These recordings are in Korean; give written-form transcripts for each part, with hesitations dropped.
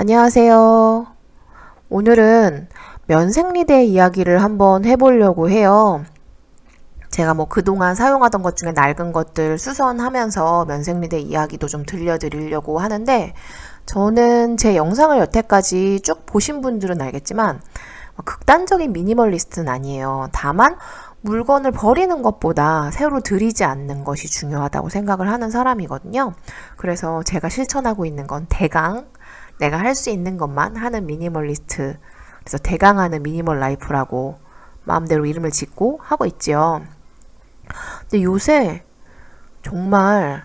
안녕하세요. 오늘은 면생리대 이야기를 한번 해보려고 해요. 제가 그동안 사용하던 것 중에 낡은 것들 수선하면서 면생리대 이야기도 좀 들려드리려고 하는데, 저는 제 영상을 여태까지 쭉 보신 분들은 알겠지만 극단적인 미니멀리스트는 아니에요. 다만 물건을 버리는 것보다 새로 들이지 않는 것이 중요하다고 생각을 하는 사람이거든요. 그래서 제가 실천하고 있는 건 대강 내가 할 수 있는 것만 하는 미니멀리스트, 그래서 대강하는 미니멀 라이프라고 마음대로 이름을 짓고 하고 있지요. 근데 요새 정말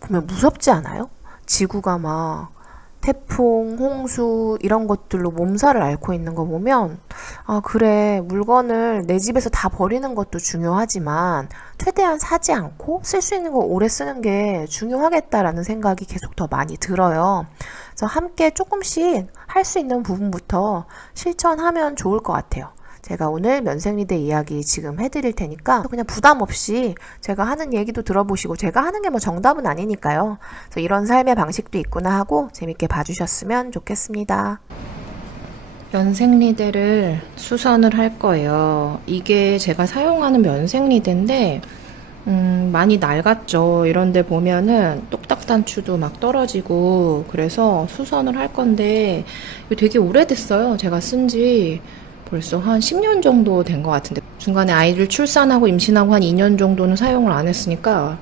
보면 무섭지 않아요? 지구가 막 태풍, 홍수 이런 것들로 몸살을 앓고 있는 거 보면, 아 그래, 물건을 내 집에서 다 버리는 것도 중요하지만 최대한 사지 않고 쓸 수 있는 거 오래 쓰는 게 중요하겠다라는 생각이 계속 더 많이 들어요. 그래서 함께 조금씩 할 수 있는 부분부터 실천하면 좋을 것 같아요. 제가 오늘 면생리대 이야기 지금 해드릴 테니까 그냥 부담 없이 제가 하는 얘기도 들어보시고, 제가 하는 게 정답은 아니니까요. 그래서 이런 삶의 방식도 있구나 하고 재밌게 봐주셨으면 좋겠습니다. 면생리대를 수선을 할 거예요. 이게 제가 사용하는 면생리대인데 많이 낡았죠. 이런데 보면은 똑딱 단추도 막 떨어지고, 그래서 수선을 할 건데 이거 되게 오래됐어요. 제가 쓴지 벌써 한 10년 정도 된 것 같은데, 중간에 아이들 출산하고 임신하고 한 2년 정도는 사용을 안 했으니까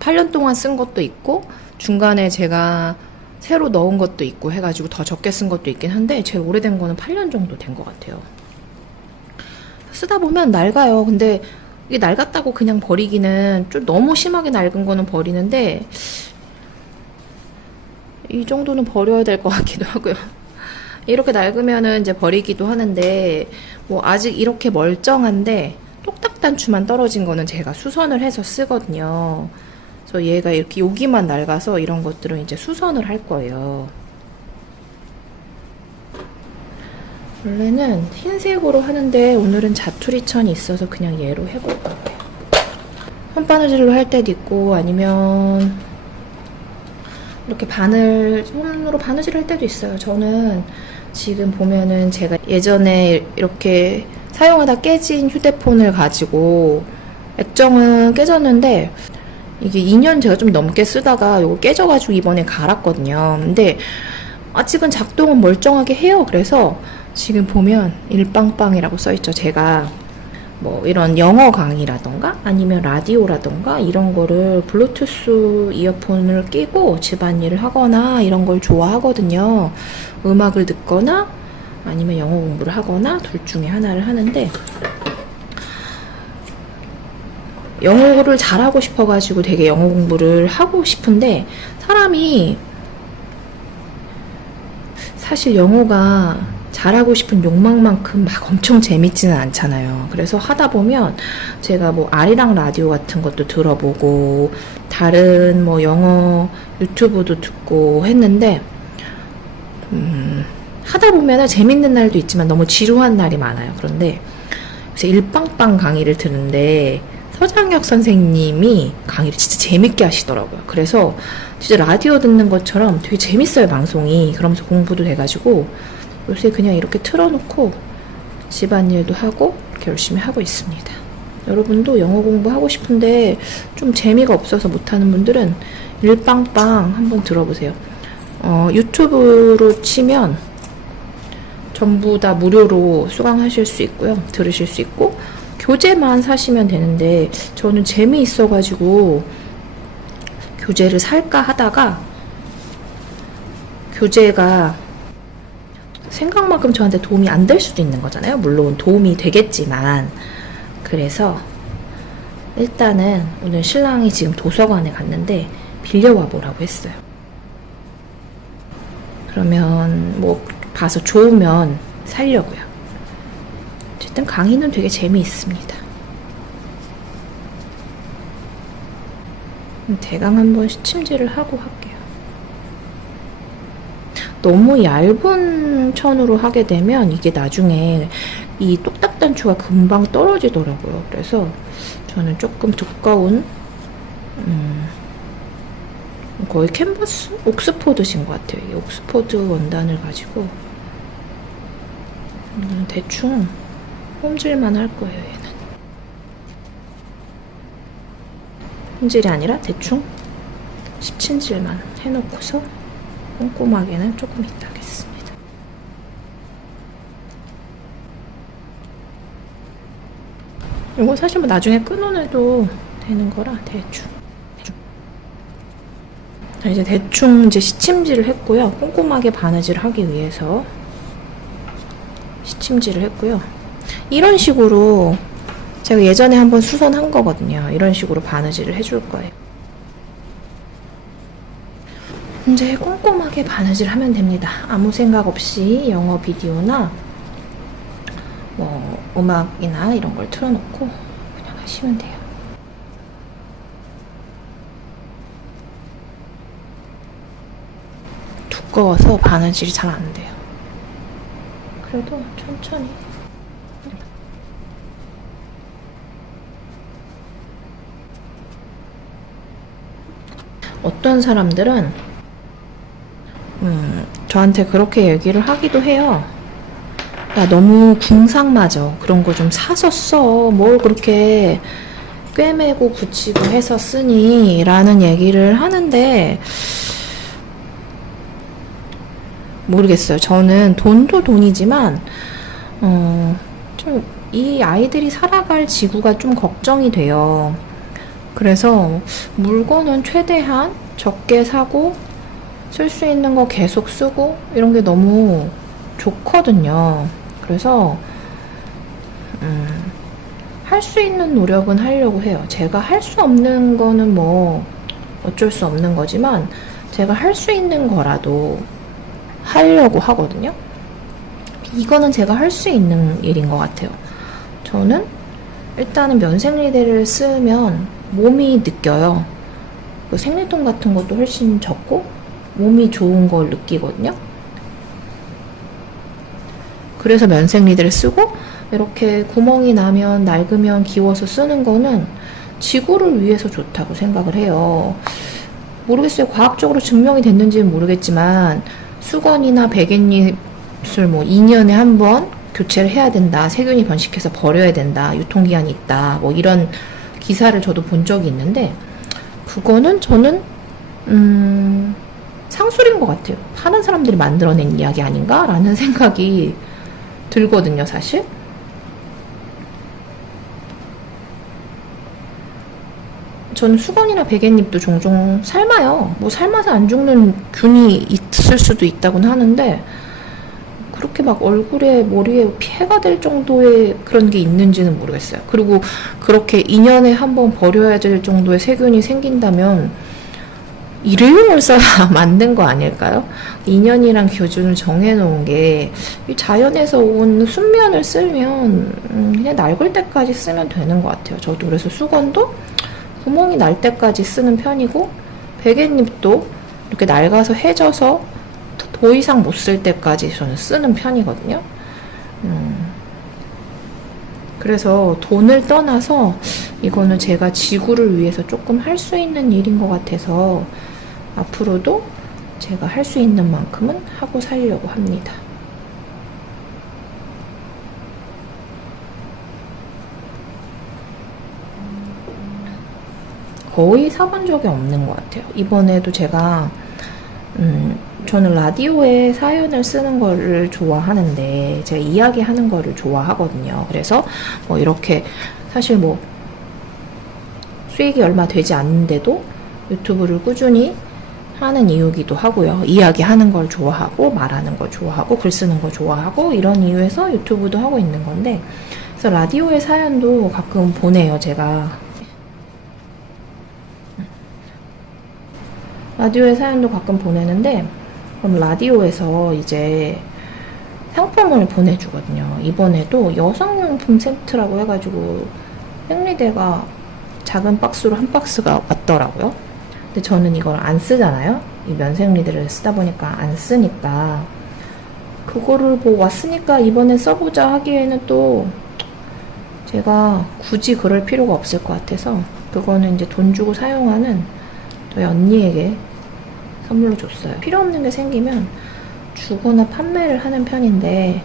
8년 동안 쓴 것도 있고 중간에 제가 새로 넣은 것도 있고 해가지고 더 적게 쓴 것도 있긴 한데, 제일 오래된 거는 8년 정도 된 것 같아요. 쓰다 보면 낡아요. 근데 이게 낡았다고 그냥 버리기는 좀 너무 심하게 낡은 거는 버리는데, 이 정도는 버려야 될 것 같기도 하고요. 이렇게 낡으면은 이제 버리기도 하는데, 아직 이렇게 멀쩡한데 똑딱 단추만 떨어진 거는 제가 수선을 해서 쓰거든요. 그래서 얘가 이렇게 여기만 낡아서 이런 것들은 이제 수선을 할 거예요. 원래는 흰색으로 하는데 오늘은 자투리 천이 있어서 그냥 얘로 해볼 거예요. 손바느질로 할 때도 있고, 아니면 이렇게 손으로 바느질 할 때도 있어요. 저는 지금 보면은 제가 예전에 이렇게 사용하다 깨진 휴대폰을 가지고, 액정은 깨졌는데 이게 2년 제가 좀 넘게 쓰다가 이거 깨져가지고 이번에 갈았거든요. 근데 아직은 작동은 멀쩡하게 해요. 그래서 지금 보면 일빵빵이라고 써있죠. 제가 이런 영어 강의라던가 아니면 라디오라던가 이런 거를 블루투스 이어폰을 끼고 집안일을 하거나 이런 걸 좋아하거든요. 음악을 듣거나 아니면 영어 공부를 하거나 둘 중에 하나를 하는데, 영어를 잘하고 싶어가지고 되게 영어 공부를 하고 싶은데, 사람이 사실 영어가 잘하고 싶은 욕망만큼 막 엄청 재밌지는 않잖아요. 그래서 하다 보면 제가 아리랑 라디오 같은 것도 들어보고 다른 영어 유튜브도 듣고 했는데, 하다 보면 재밌는 날도 있지만 너무 지루한 날이 많아요. 그런데 요새 일빵빵 강의를 듣는데 서장혁 선생님이 강의를 진짜 재밌게 하시더라고요. 그래서 진짜 라디오 듣는 것처럼 되게 재밌어요, 방송이. 그러면서 공부도 돼가지고 요새 그냥 이렇게 틀어놓고 집안일도 하고 이렇게 열심히 하고 있습니다. 여러분도 영어 공부하고 싶은데 좀 재미가 없어서 못하는 분들은 일빵빵 한번 들어보세요. 유튜브로 치면 전부 다 무료로 수강하실 수 있고요. 들으실 수 있고, 교재만 사시면 되는데 저는 재미있어가지고 교재를 살까 하다가, 교재가 생각만큼 저한테 도움이 안 될 수도 있는 거잖아요. 물론 도움이 되겠지만. 그래서 일단은 오늘 신랑이 지금 도서관에 갔는데 빌려와 보라고 했어요. 그러면 봐서 좋으면 살려고요. 어쨌든 강의는 되게 재미있습니다. 대강 한번 시침질을 하고 할게요. 너무 얇은 천으로 하게 되면 이게 나중에 이 똑딱 단추가 금방 떨어지더라고요. 그래서 저는 조금 두꺼운 거의 캔버스? 옥스포드신 것 같아요. 이 옥스포드 원단을 가지고 대충 홈질만 할 거예요. 얘는 홈질이 아니라 대충 10층질만 해놓고서 꼼꼼하게는 조금 이따 하겠습니다. 이건 사실 뭐 나중에 끊어내도 되는 거라 대충. 자, 이제 대충 이제 시침질을 했고요. 꼼꼼하게 바느질을 하기 위해서 시침질을 했고요. 이런 식으로 제가 예전에 한번 수선한 거거든요. 이런 식으로 바느질을 해줄 거예요. 이제 꼼꼼하게 바느질 하면 됩니다. 아무 생각 없이 영어 비디오나 뭐 음악이나 이런 걸 틀어놓고 그냥 하시면 돼요. 두꺼워서 바느질이 잘 안 돼요. 그래도 천천히. 어떤 사람들은 저한테 그렇게 얘기를 하기도 해요. 야, 너무 궁상맞아. 그런 거 좀 사서 써. 뭘 그렇게 꿰매고 붙이고 해서 쓰니? 라는 얘기를 하는데 모르겠어요. 저는 돈도 돈이지만 좀 이 아이들이 살아갈 지구가 좀 걱정이 돼요. 그래서 물건은 최대한 적게 사고 쓸 수 있는 거 계속 쓰고 이런 게 너무 좋거든요. 그래서 할 수 있는 노력은 하려고 해요. 제가 할 수 없는 거는 뭐 어쩔 수 없는 거지만 제가 할 수 있는 거라도 하려고 하거든요. 이거는 제가 할 수 있는 일인 것 같아요. 저는 일단은 면생리대를 쓰면 몸이 느껴요. 그 생리통 같은 것도 훨씬 적고 몸이 좋은 걸 느끼거든요. 그래서 면생리대를 쓰고 이렇게 구멍이 나면 낡으면 기워서 쓰는 거는 지구를 위해서 좋다고 생각을 해요. 모르겠어요. 과학적으로 증명이 됐는지는 모르겠지만 수건이나 베갯잎을 뭐 2년에 한 번 교체를 해야 된다. 세균이 번식해서 버려야 된다. 유통기한이 있다. 뭐 이런 기사를 저도 본 적이 있는데 그거는 저는 상술인 것 같아요. 하는 사람들이 만들어낸 이야기 아닌가? 라는 생각이 들거든요, 사실. 저는 수건이나 베갯잎도 종종 삶아요. 뭐 삶아서 안 죽는 균이 있을 수도 있다고는 하는데 그렇게 막 얼굴에 머리에 피해가 될 정도의 그런 게 있는지는 모르겠어요. 그리고 그렇게 2년에 한 번 버려야 될 정도의 세균이 생긴다면 일회용을 써야 만든 거 아닐까요? 2년이란 기준을 정해놓은 게 자연에서 온 순면을 쓰면 그냥 낡을 때까지 쓰면 되는 것 같아요. 저도 그래서 수건도 구멍이 날 때까지 쓰는 편이고 베갯잎도 이렇게 낡아서 해져서 더 이상 못 쓸 때까지 저는 쓰는 편이거든요. 그래서 돈을 떠나서 이거는 제가 지구를 위해서 조금 할 수 있는 일인 것 같아서 앞으로도 제가 할 수 있는 만큼은 하고 살려고 합니다. 거의 사본 적이 없는 것 같아요. 이번에도 제가 저는 라디오에 사연을 쓰는 거를 좋아하는데 제가 이야기하는 거를 좋아하거든요. 그래서 뭐 이렇게 사실 뭐 수익이 얼마 되지 않는데도 유튜브를 꾸준히 하는 이유기도 하고요. 이야기하는 걸 좋아하고 말하는 걸 좋아하고 글 쓰는 걸 좋아하고 이런 이유에서 유튜브도 하고 있는 건데 그래서 라디오의 사연도 가끔 보내요. 제가 라디오의 사연도 가끔 보내는데 그럼 라디오에서 이제 상품을 보내주거든요. 이번에도 여성용품 세트라고 해가지고 생리대가 작은 박스로 한 박스가 왔더라고요. 근데 저는 이걸 안 쓰잖아요. 이 면생리대를 쓰다 보니까 안 쓰니까 그거를 뭐 왔으니까 이번에 써보자 하기에는 또 제가 굳이 그럴 필요가 없을 것 같아서 그거는 이제 돈 주고 사용하는 저희 언니에게 선물로 줬어요. 필요 없는 게 생기면 주거나 판매를 하는 편인데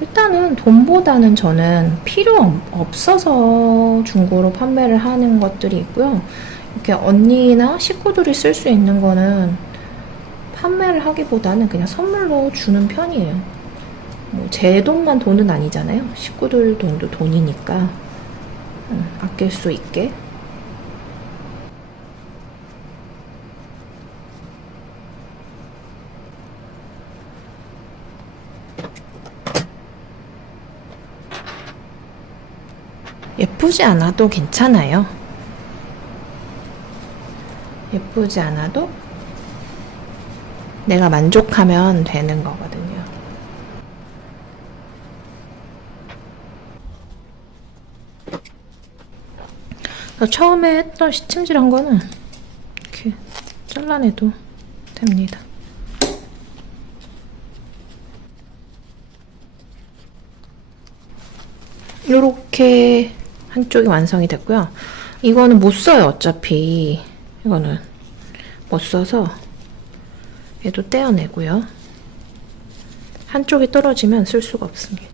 일단은 돈보다는 저는 필요 없어서 중고로 판매를 하는 것들이 있고요. 이렇게 언니나 식구들이 쓸 수 있는 거는 판매를 하기보다는 그냥 선물로 주는 편이에요. 뭐 제 돈만 돈은 아니잖아요. 식구들 돈도 돈이니까 아낄 수 있게. 예쁘지 않아도 괜찮아요. 예쁘지 않아도 내가 만족하면 되는 거거든요. 처음에 했던 시침질한 거는 이렇게 잘라내도 됩니다. 이렇게 한쪽이 완성이 됐고요. 이거는 못 써요. 어차피 이거는 못 써서 얘도 떼어내고요. 한쪽이 떨어지면 쓸 수가 없습니다.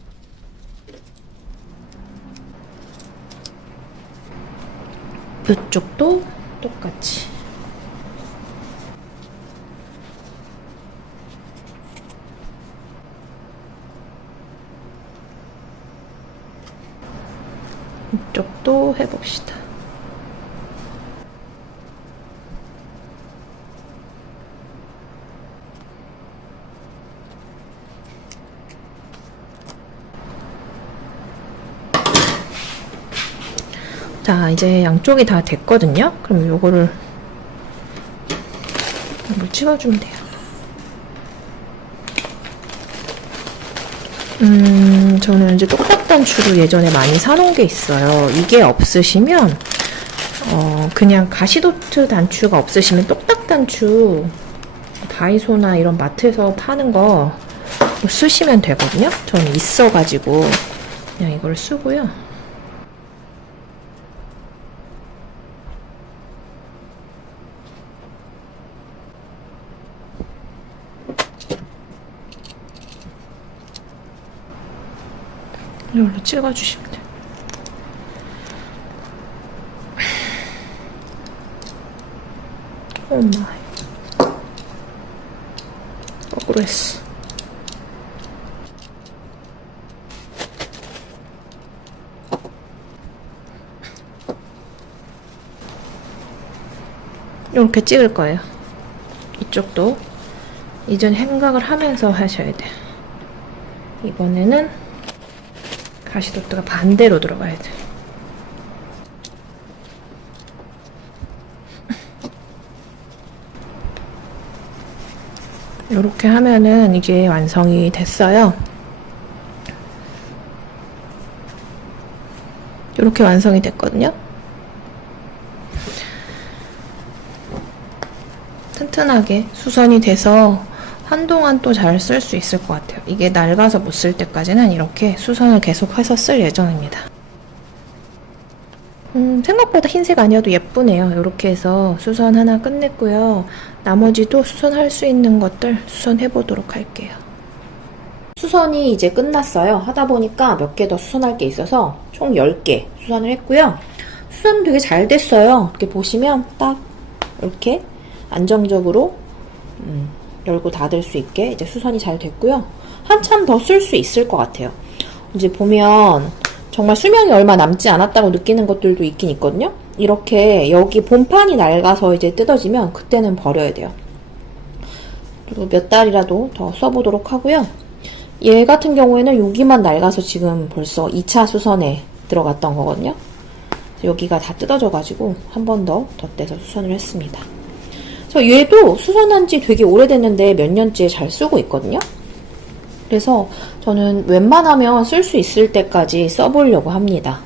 이쪽도 똑같이. 이쪽도 해봅시다. 자, 이제 양쪽이 다 됐거든요? 그럼 요거를 찍어주면 돼요. 저는 이제 똑딱단추로 예전에 많이 사놓은 게 있어요. 이게 없으시면, 그냥 가시도트 단추가 없으시면 똑딱단추 다이소나 이런 마트에서 파는 거 쓰시면 되거든요? 저는 있어가지고 그냥 이걸 쓰고요. 이걸로 찍어주시면 돼요. 오 마이. 거꾸로 했어. 이렇게 찍을 거예요. 이쪽도 이전 생각을 하면서 하셔야 돼요. 이번에는 가시도트가 반대로 들어가야 돼. 이렇게 하면은 이게 완성이 됐어요. 이렇게 완성이 됐거든요. 튼튼하게 수선이 돼서 한동안 또 잘 쓸 수 있을 것 같아요. 이게 낡아서 못 쓸 때까지는 이렇게 수선을 계속해서 쓸 예정입니다. 생각보다 흰색 아니어도 예쁘네요. 이렇게 해서 수선 하나 끝냈고요. 나머지도 수선할 수 있는 것들 수선해 보도록 할게요. 수선이 이제 끝났어요. 하다 보니까 몇 개 더 수선할 게 있어서 총 10개 수선을 했고요. 수선 되게 잘 됐어요. 이렇게 보시면 딱 이렇게 안정적으로 열고 닫을 수 있게 이제 수선이 잘 됐고요. 한참 더 쓸 수 있을 것 같아요. 이제 보면 정말 수명이 얼마 남지 않았다고 느끼는 것들도 있긴 있거든요. 이렇게 여기 본판이 낡아서 이제 뜯어지면 그때는 버려야 돼요. 그리고 몇 달이라도 더 써보도록 하고요. 얘 같은 경우에는 여기만 낡아서 지금 벌써 2차 수선에 들어갔던 거거든요. 여기가 다 뜯어져가지고 한 번 더 덧대서 수선을 했습니다. 그래서 얘도 수선한 지 되게 오래됐는데 몇 년째 잘 쓰고 있거든요. 그래서 저는 웬만하면 쓸 수 있을 때까지 써보려고 합니다.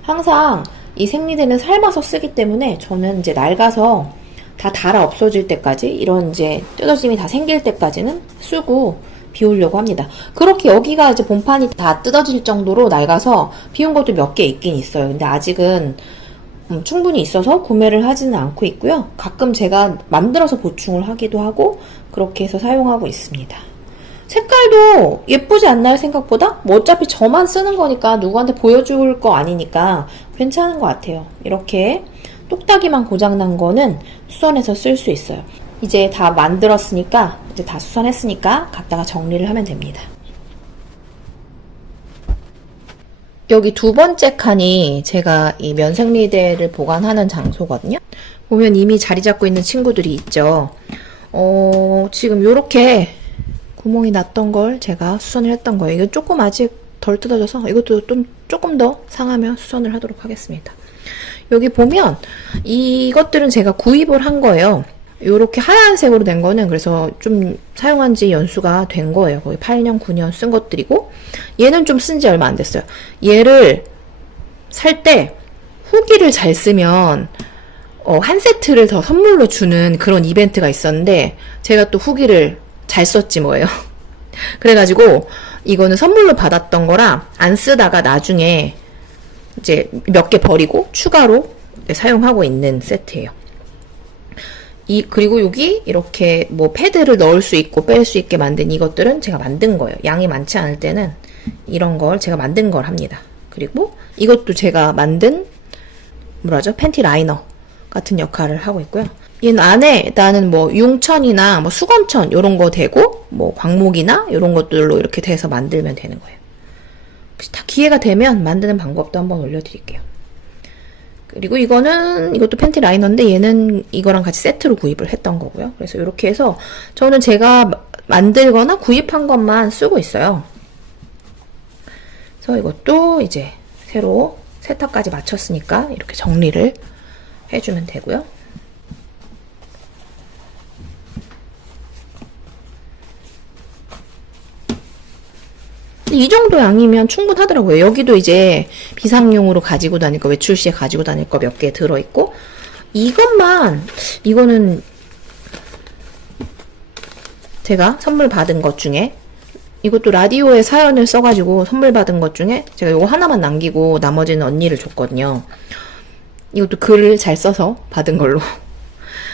항상 이 생리대는 삶아서 쓰기 때문에 저는 이제 낡아서 다 닳아 없어질 때까지 이런 이제 뜯어짐이 다 생길 때까지는 쓰고 비우려고 합니다. 그렇게 여기가 이제 본판이 다 뜯어질 정도로 낡아서 비운 것도 몇 개 있긴 있어요. 근데 아직은 충분히 있어서 구매를 하지는 않고 있고요. 가끔 제가 만들어서 보충을 하기도 하고 그렇게 해서 사용하고 있습니다. 색깔도 예쁘지 않나요, 생각보다? 뭐 어차피 저만 쓰는 거니까 누구한테 보여줄 거 아니니까 괜찮은 것 같아요. 이렇게 똑딱이만 고장난 거는 수선해서 쓸 수 있어요. 이제 다 만들었으니까, 이제 다 수선했으니까 갖다가 정리를 하면 됩니다. 여기 두 번째 칸이 제가 이 면생리대를 보관하는 장소거든요. 보면 이미 자리 잡고 있는 친구들이 있죠. 지금 요렇게 구멍이 났던 걸 제가 수선을 했던 거예요. 이거 조금 아직 덜 뜯어져서 이것도 좀 조금 더 상하면 수선을 하도록 하겠습니다. 여기 보면 이것들은 제가 구입을 한 거예요. 요렇게 하얀색으로 된 거는 그래서 좀 사용한 지 연수가 된 거예요. 거의 8년, 9년 쓴 것들이고, 얘는 좀 쓴 지 얼마 안 됐어요. 얘를 살 때 후기를 잘 쓰면 한 세트를 더 선물로 주는 그런 이벤트가 있었는데, 제가 또 후기를 잘 썼지 뭐예요. 그래가지고 이거는 선물로 받았던 거라 안 쓰다가 나중에 이제 몇 개 버리고 추가로 사용하고 있는 세트예요. 그리고 여기 이렇게 뭐 패드를 넣을 수 있고 뺄 수 있게 만든 이것들은 제가 만든 거예요. 양이 많지 않을 때는 이런 걸 제가 만든 걸 합니다. 그리고 이것도 제가 만든 뭐라죠? 팬티 라이너 같은 역할을 하고 있고요. 얘는 안에 나는 뭐 융천이나 뭐 수건천 이런 거 대고 뭐 광목이나 이런 것들로 이렇게 대서 만들면 되는 거예요. 다 기회가 되면 만드는 방법도 한번 올려드릴게요. 그리고 이것도 팬티 라이너인데 얘는 이거랑 같이 세트로 구입을 했던 거고요. 그래서 이렇게 해서 저는 제가 만들거나 구입한 것만 쓰고 있어요. 그래서 이것도 이제 새로 세탁까지 마쳤으니까 이렇게 정리를 해주면 되고요. 이 정도 양이면 충분하더라고요. 여기도 이제 비상용으로 가지고 다닐 거, 외출 시에 가지고 다닐 거 몇 개 들어있고, 이거는 제가 선물 받은 것 중에, 이것도 라디오에 사연을 써가지고 선물 받은 것 중에 제가 이거 하나만 남기고 나머지는 언니를 줬거든요. 이것도 글을 잘 써서 받은 걸로.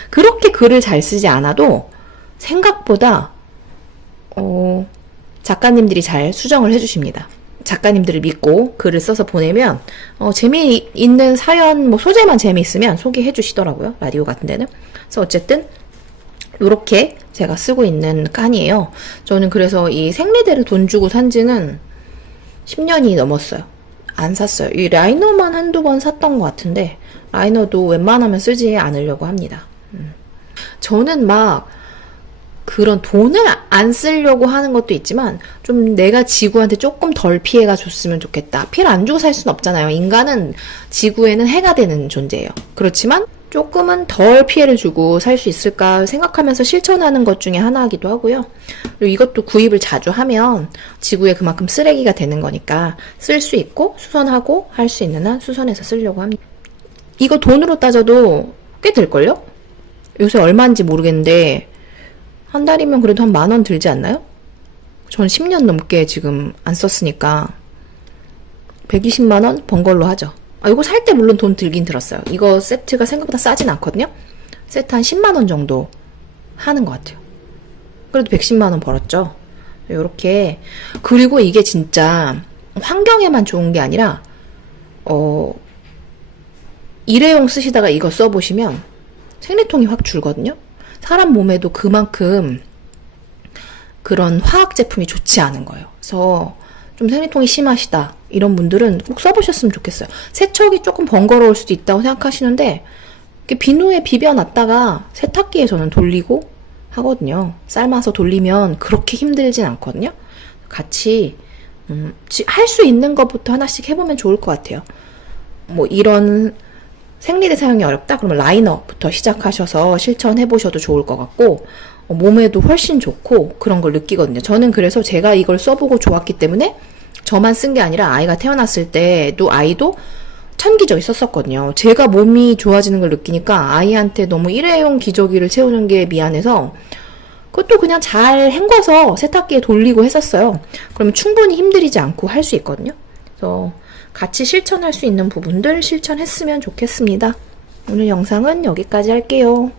그렇게 글을 잘 쓰지 않아도 생각보다 작가님들이 잘 수정을 해주십니다. 작가님들을 믿고 글을 써서 보내면 재미있는 사연, 뭐 소재만 재미있으면 소개해 주시더라고요. 라디오 같은 데는. 그래서 어쨌든 이렇게 제가 쓰고 있는 칸이에요. 저는 그래서 이 생리대를 돈 주고 산 지는 10년이 넘었어요. 안 샀어요. 이 라이너만 한두 번 샀던 것 같은데 라이너도 웬만하면 쓰지 않으려고 합니다. 저는 막 그런 돈을 안 쓰려고 하는 것도 있지만 좀 내가 지구한테 조금 덜 피해가 줬으면 좋겠다. 피해를 안 주고 살 수는 없잖아요. 인간은 지구에는 해가 되는 존재예요. 그렇지만 조금은 덜 피해를 주고 살 수 있을까 생각하면서 실천하는 것 중에 하나이기도 하고요. 그리고 이것도 구입을 자주 하면 지구에 그만큼 쓰레기가 되는 거니까 쓸 수 있고 수선하고 할 수 있는 한 수선해서 쓰려고 합니다. 이거 돈으로 따져도 꽤 들걸요? 요새 얼마인지 모르겠는데 한 달이면 그래도 한 10,000원 들지 않나요? 전 10년 넘게 지금 안 썼으니까 120만원 번 걸로 하죠. 이거 살 때 물론 돈 들긴 들었어요. 이거 세트가 생각보다 싸진 않거든요. 세트 한 10만원 정도 하는 것 같아요. 그래도 110만원 벌었죠. 요렇게. 그리고 이게 진짜 환경에만 좋은 게 아니라 일회용 쓰시다가 이거 써보시면 생리통이 확 줄거든요. 사람 몸에도 그만큼 그런 화학 제품이 좋지 않은 거예요. 그래서 좀 생리통이 심하시다 이런 분들은 꼭 써보셨으면 좋겠어요. 세척이 조금 번거로울 수도 있다고 생각하시는데 비누에 비벼놨다가 세탁기에 저는 돌리고 하거든요. 삶아서 돌리면 그렇게 힘들진 않거든요. 같이 할 수 있는 것부터 하나씩 해보면 좋을 것 같아요. 뭐 이런 생리대 사용이 어렵다? 그러면 라이너부터 시작하셔서 실천해보셔도 좋을 것 같고 몸에도 훨씬 좋고 그런 걸 느끼거든요. 저는 그래서 제가 이걸 써보고 좋았기 때문에 저만 쓴 게 아니라 아이가 태어났을 때도 아이도 천기저귀 썼었거든요. 제가 몸이 좋아지는 걸 느끼니까 아이한테 너무 일회용 기저귀를 채우는 게 미안해서 그것도 그냥 잘 헹궈서 세탁기에 돌리고 했었어요. 그러면 충분히 힘들이지 않고 할 수 있거든요. 그래서 같이 실천할 수 있는 부분들 실천했으면 좋겠습니다. 오늘 영상은 여기까지 할게요.